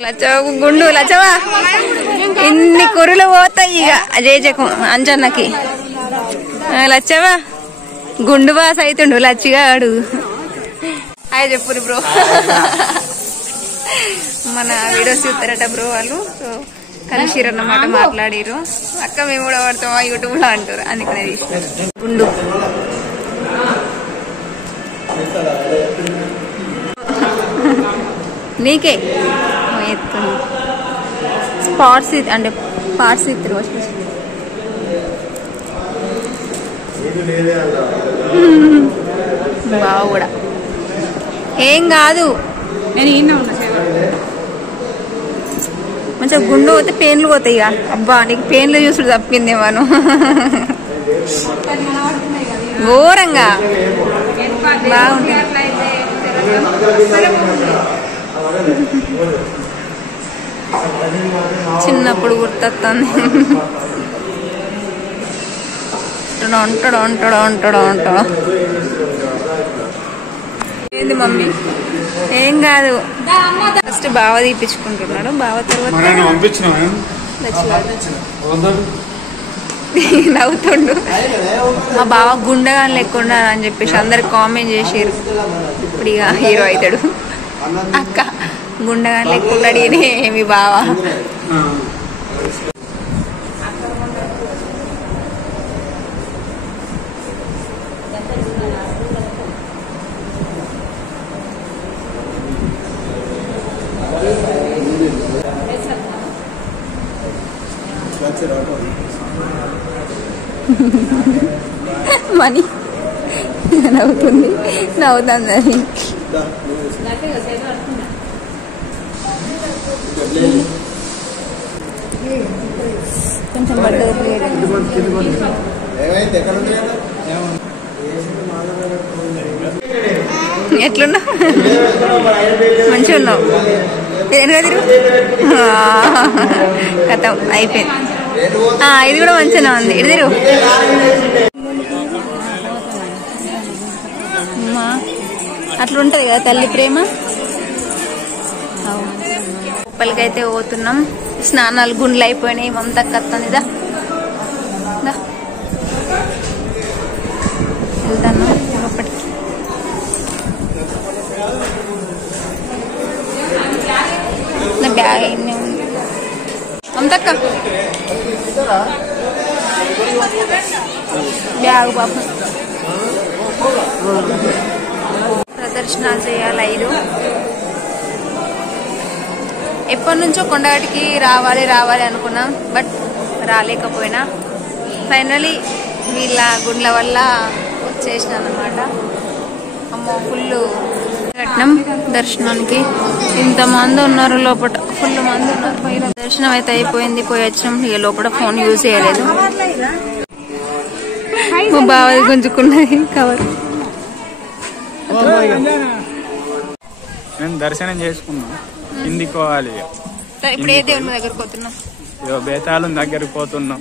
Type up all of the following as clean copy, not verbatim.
లచ్చవ గుండు లచ్చవా ఇన్ని కురులు పోతాయి ఇక జేజకు అంజన్నకి లచ్చవా గుండు బాస్ అవుతుండు లచ్చిగా ఆడు హాయ్ చెప్పురు బ్రో మన వీడియోస్ చూస్తారట బ్రో వాళ్ళు సో కలిసిరు అన్నమాట మాట్లాడిరు అక్క మేము కూడా పడతామా యూట్యూబ్ లో అంటారు అందుకనే తీసినారు గుండు నీకే ఎత్తుంది స్పాట్స్ అంటే పార్ట్స్ ఇద్దరు బావ కూడా ఏం కాదు మంచిగా గుండు పోతే పెయిన్లు పోతాయి ఇక అబ్బా నీకు పెయిన్లు చూసుడు తప్పిందేమాను ఘోరంగా బాగుంటుంది చిన్నప్పుడు గుర్తొస్తుంది ఉంటాడు ఉంటాడు ఉంటాడు ఉంటాడు ఏంది మమ్మీ ఏం కాదు ఫస్ట్ బావ తీపించుకుంటున్నాడు బావ తర్వాత నవ్వుతుండు మా బావ గుండెగా లేకుండా అని చెప్పేసి అందరు కామెంట్ చేసిరు ఇప్పుడు ఇక హీరో అవుతాడు అక్క గుండెగా లేకుండా మీ బావ మనీ నవ్వుతుంది నవ్వుతుంది కొంచెం ఎట్లున్నావు మంచిగా ఉన్నావు తిరు కథం అయిపోయింది ఇది కూడా మంచిగా ఉంది ఇటు తిరు అట్లుంటది కదా తల్లి ప్రేమ ఉప్పలకైతే పోతున్నాం స్నానాలు గుండ్లు అయిపోయినాయి మమత కత్తందిదా వెళ్తాను లోపలికి నా బ్యాగ్ ఏమి ఉంది మమతక్క బ్యాగ్ పాపం ప్రదర్శనలు చేయాలి 5 ఎప్పటి నుంచో కొండగట్టుకి రావాలి అనుకున్నాం బట్ రాలేకపోయినా ఫైనలీ వీళ్ళ గుండ్ల వల్ల వచ్చేసిన అన్నమాట అమ్మో ఫుల్ కట్నం దర్శనానికి ఇంతమంది ఉన్నారు లోపల ఫుల్ మంది ఉన్నారు పైన దర్శనం అయితే అయిపోయింది పోయి వచ్చినాం ఇక లోపల ఫోన్ యూజ్ చేయలేదు మా బావది గుంజుకున్నది కవర్ మేము దర్శనం చేసుకున్నాం కిందికి పోవాలి ఇప్పుడు ఏ దేవుని దగ్గరకు పోతున్నాం బేతాళం దగ్గరికి పోతున్నాం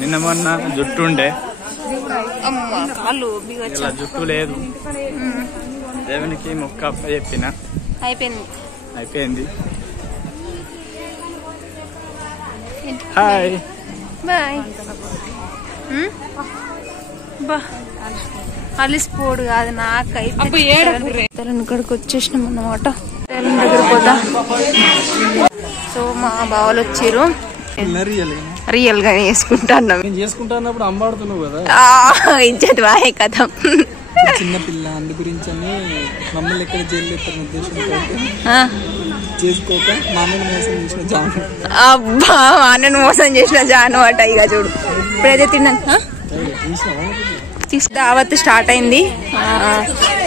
నిన్న మొన్న జుట్టు ఉండే ఇలా జుట్టు లేదు దేవునికి మొక్క అప్ప చెప్పిన అయిపోయింది హాయ్ బాయ్ అలిసిపోడు కాదు నాకైతే ఇక్కడికి వచ్చేసినాం అన్నమాట దగ్గర పోతా సో మా బావలు వచ్చారు రియల్ గా చేసుకుంటున్నప్పుడు అంబాడుతున్నావు కదా ఇజ్జత్ వాహే కథం చిన్నపిల్ల అందు గురించి మమ్మల్ని ఎక్కడ జైలు చేసుకోక మా అన్నను మోసం చేసిన జాను అబ్బా అన్నను మోసం చేసిన జాను అట ఇక చూడు ఇప్పుడైతే తిన్నాను దావత్ స్టార్ట్ అయింది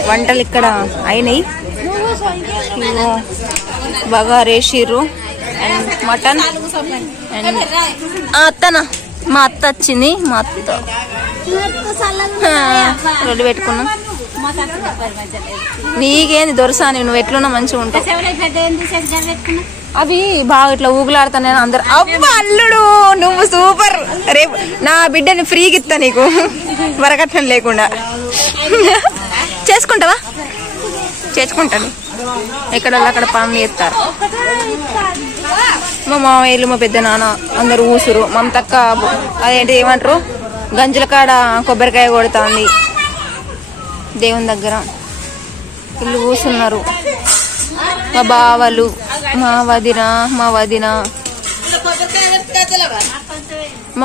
వంటలు ఇక్కడ అయినాయి బాగా రేసిర్రు అండ్ మటన్ అండ్ అత్తనా మా అత్త వచ్చింది మా అత్త రెడీ పెట్టుకున్నాం నీకేంది దొరసాని నువ్వు ఎట్లున్నా మంచిగా ఉంటావు అవి బాగా ఇట్లా ఊగులాడుతానే అందరు అవ్వ అల్లుడు నువ్వు సూపర్ రేపు నా బిడ్డని ఫ్రీగా ఇస్తా నీకు వరకట్నం లేకుండా చేసుకుంటావా చేసుకుంటాను ఎక్కడ అక్కడ పనులు చేస్తారు. మా మామయ్యలు మా పెద్ద నాన్న అందరు ఊసురు. మమతక్క అదేంటి ఏమంటారు గంజుల కాడ కొబ్బరికాయ కొడుతుంది దేవుని దగ్గర. వీళ్ళు కూసున్నారు. మా బావలు, మా వదిన, మా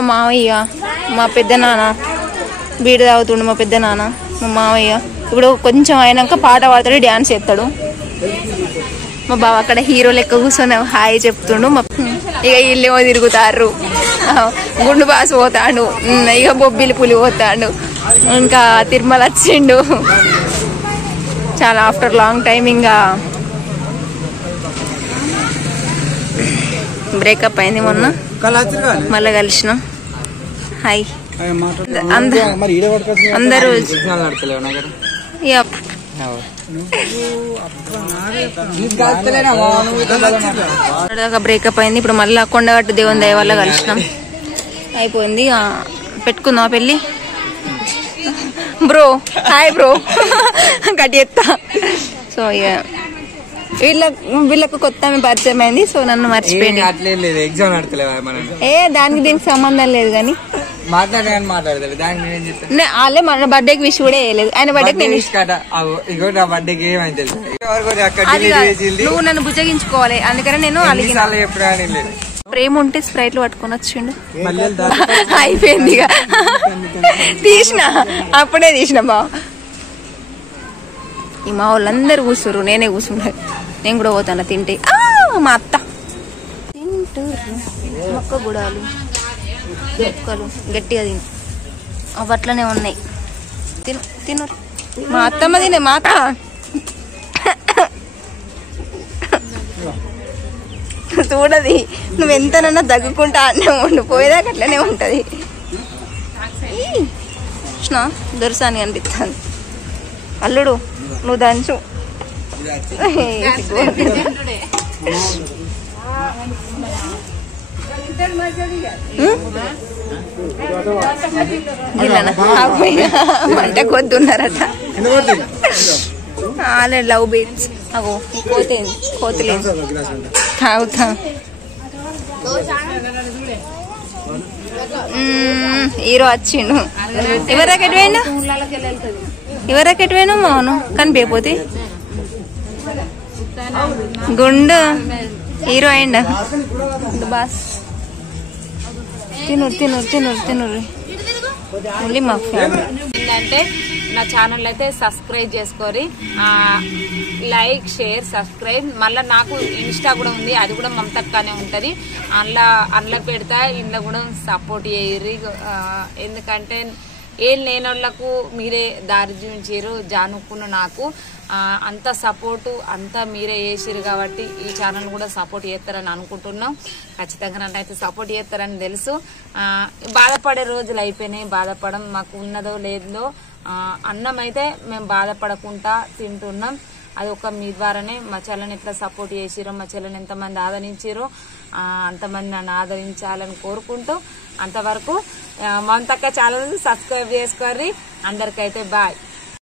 మావయ్య, మా పెద్ద నాన్న బీడు తాగుతుండు. మా పెద్ద నాన్న, మా మావయ్య ఇప్పుడు కొంచెం అయినాక పాట పాడతాడు, డ్యాన్స్ చేస్తాడు. మా బావ అక్కడ హీరో లెక్క కూర్చొని హాయ్ చెప్తుండు. ఇక వీళ్ళేమో తిరుగుతారు. గుండు బాసు పోతాడు, ఇక బొబ్బిలి పులి పోతాడు, ఇంకా తిరుమల వచ్చిండు. చాలా ఆఫ్టర్ లాంగ్ టైం ఇంకా బ్రేకప్ అయింది మొన్న, మళ్ళీ కలిసినాం. హాయ్ అందరూ. బ్రేకప్ అయింది. ఇప్పుడు మళ్ళీ కొండగట్టు దేవుని దయ వల్ల కలిసినాం. అయిపోయింది. పెట్టుకుందాం పెళ్ళి. బ్రో హాయ్ బ్రో కట్ చేస్తా. సో ఇక వీళ్ళకు కొత్త పరిచయం అయింది. సో నన్ను మర్చిపోయింది. దానికి దీనికి సంబంధం లేదు కానీ వాళ్ళే మన బర్త్డేకి విష్ కూడా వేయలేదు. ఆయన బర్త్డేకి నువ్వు నన్ను బుజ్జగించుకోవాలి, అందుకని నేను ప్రేమ ఉంటే స్ప్రైట్ లో పట్టుకొని వచ్చిండు. అయిపోయింది ఇక తీసిన, అప్పుడే తీసిన. బా ఈ మా వాళ్ళందరూ కూర్చురు, నేనే కూర్చుంటా. నేను కూడా పోతాను తింటే. మా అత్త తింటారు మొక్క గుడాలు మొక్కలు గట్టిగా తిను, అవి అట్లనే ఉన్నాయి. తిను తిను. మా అత్తమ్మ తినే మాట. చూడది నువ్వు ఎంతనన్నా దగ్గుకుంటా అన్నే ఉండు, పోయేదాకా అట్లనే ఉంటది. కృష్ణ దొరసాని అనిపిస్తుంది. అల్లుడు నువ్వు దంచు. మంట కొద్దున్నారట. Already love beats. అగో కోతలేదు తాగుతా. హీరో వచ్చిండు. ఎవరాకెట్ పోయినా మౌను కనిపించపోతే గుండు హీరో అయిండ. బాస్ తినురు ఓన్లీ మా ఫ్యామిలీ. ఏంటంటే నా ఛానల్ అయితే సబ్స్క్రైబ్ చేసుకోరి, లైక్ షేర్ సబ్స్క్రైబ్. మళ్ళీ నాకు ఇన్స్టా కూడా ఉంది, అది కూడా మమతక్కనే ఉంటుంది. అందులో పెడతా, ఇంట్లో కూడా సపోర్ట్ చేయరు. ఎందుకంటే ఏం లేనోళ్లకు మీరే దారి చూపించారు, జానుకున్న నాకు అంత సపోర్టు అంతా మీరే చేసిరు. కాబట్టి ఈ ఛానల్ కూడా సపోర్ట్ చేస్తారని అనుకుంటున్నాం. ఖచ్చితంగా నన్ను అయితే సపోర్ట్ చేస్తారని తెలుసు. బాధపడే రోజులు అయిపోయినాయి. బాధపడం మాకు ఉన్నదో లేదో, అన్నం అయితే మేము బాధపడకుండా తింటున్నాం. అది ఒక మీ ద్వారానే మా చెల్లని ఎట్లా సపోర్ట్ చేసిరో, మా చెల్లని ఎంతమంది ఆదరించారో అంతమంది నన్ను ఆదరించాలని కోరుకుంటూ, అంతవరకు మమతక్క ఛానల్ సబ్స్క్రైబ్ చేసుకోర్రి. అందరికైతే బాయ్.